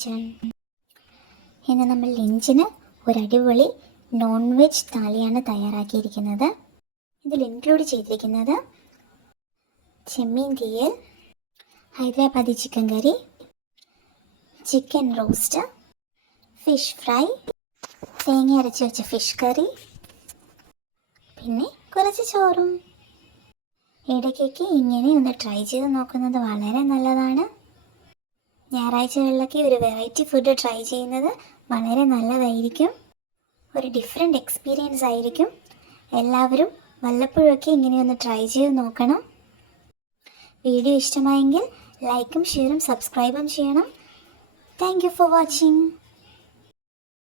Kitchen. ഇന്ന് നമ്മൾ ലഞ്ചിന് ഒരു അടിപൊളി നോൺ വെജ് താലിയാണ് തയ്യാറാക്കിയിരിക്കുന്നത്. ഇതിൽ ഇൻക്ലൂഡ് ചെയ്തിരിക്കുന്നത് ചെമ്മീൻ തീയൽ, ഹൈദരാബാദി ചിക്കൻ കറി, ചിക്കൻ റോസ്റ്റ്, ഫിഷ് ഫ്രൈ, തേങ്ങ അരച്ച് വെച്ച ഫിഷ് കറി, പിന്നെ കുറച്ച് ചോറും. ഇടയ്ക്കൊക്കെ ഇങ്ങനെ ഒന്ന് ട്രൈ ചെയ്ത് നോക്കുന്നത് വളരെ നല്ലതാണ്. ഞായറാഴ്ചകളിലൊക്കെ ഒരു വെറൈറ്റി ഫുഡ് ട്രൈ ചെയ്യുന്നത് വളരെ നല്ലതായിരിക്കും. ഒരു ഡിഫറെൻ്റ് എക്സ്പീരിയൻസ് ആയിരിക്കും. എല്ലാവരും വല്ലപ്പോഴൊക്കെ ഇങ്ങനെയൊന്ന് ട്രൈ ചെയ്ത് നോക്കണം. വീഡിയോ ഇഷ്ടമായെങ്കിൽ ലൈക്കും ഷെയറും സബ്സ്ക്രൈബും ചെയ്യണം. Thank you for watching.